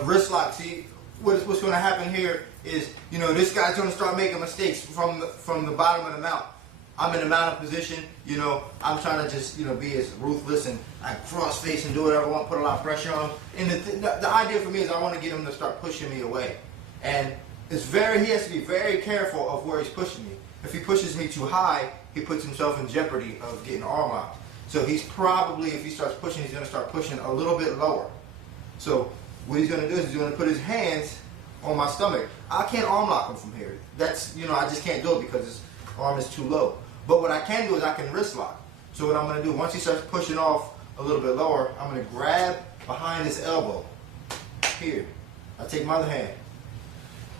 a wrist lock. See, what's going to happen here is, you know, this guy's going to start making mistakes from the bottom of the mount. I'm in the mounted position, you know, I'm trying to just, you know, be as ruthless and I cross face and do whatever I want, put a lot of pressure on him. And the idea for me is I want to get him to start pushing me away. And he has to be very careful of where he's pushing me. If he pushes me too high, he puts himself in jeopardy of getting arm locked. So he's probably, if he starts pushing, he's going to start pushing a little bit lower. So what he's going to do is he's going to put his hands on my stomach. I can't arm lock him from here. That's, you know, I just can't do it because his arm is too low. But what I can do is I can wrist lock. So what I'm going to do, once he starts pushing off a little bit lower, I'm going to grab behind his elbow. Here. I take my other hand.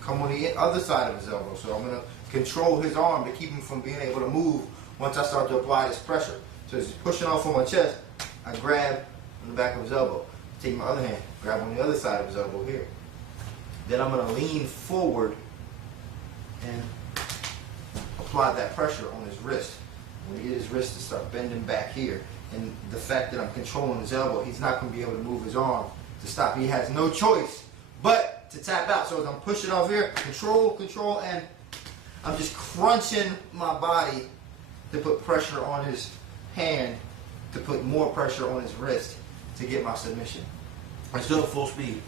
Come on the other side of his elbow. So I'm going to control his arm to keep him from being able to move once I start to apply this pressure. So as he's pushing off on my chest, I grab on the back of his elbow. Take my other hand, grab on the other side of his elbow here. Then I'm going to lean forward and apply that pressure on his wrist. When he get his wrist to start bending back here, and the fact that I'm controlling his elbow, he's not going to be able to move his arm to stop. He has no choice but to tap out. So as I'm pushing off here, control, and I'm just crunching my body to put pressure on his hand, to put more pressure on his wrist to get my submission. I'm still at full speed.